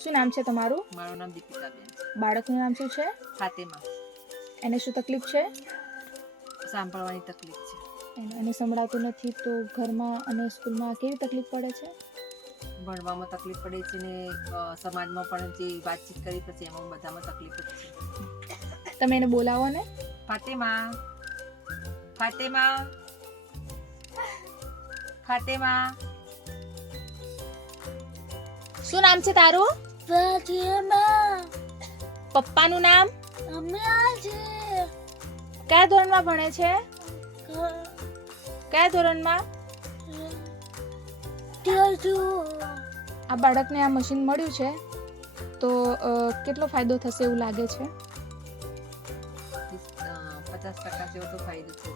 શું નામ છે તમારું? મારું નામ દીપિકાબેન છે. બાળકનું નામ શું છે? ફાતેમા. એને શું તકલીફ છે? સાંભળવાની તકલીફ છે. એને સંભળાતું નથી તો ઘરમાં અને સ્કૂલમાં કેવી તકલીફ પડે છે? ભણવામાં તકલીફ પડે છે ને સમાજમાં પણ જે વાતચીત કરી પછી એમાં બધામાં તકલીફ જ છે. તમે એને બોલાવો ને. ફાતેમા, ફાતેમા, ફાતેમા. શું નામ છે તારું? ફાતિમા. પપ્પાનું નામ? અમ્મા છે. કયા ધોરણમાં ભણે છે? કયા ધોરણમાં? આ બાળકને આ મશીન મળ્યું છે તો કેટલો ફાયદો થશે એવું લાગે છે? 50% જેવો તો ફાયદો છે.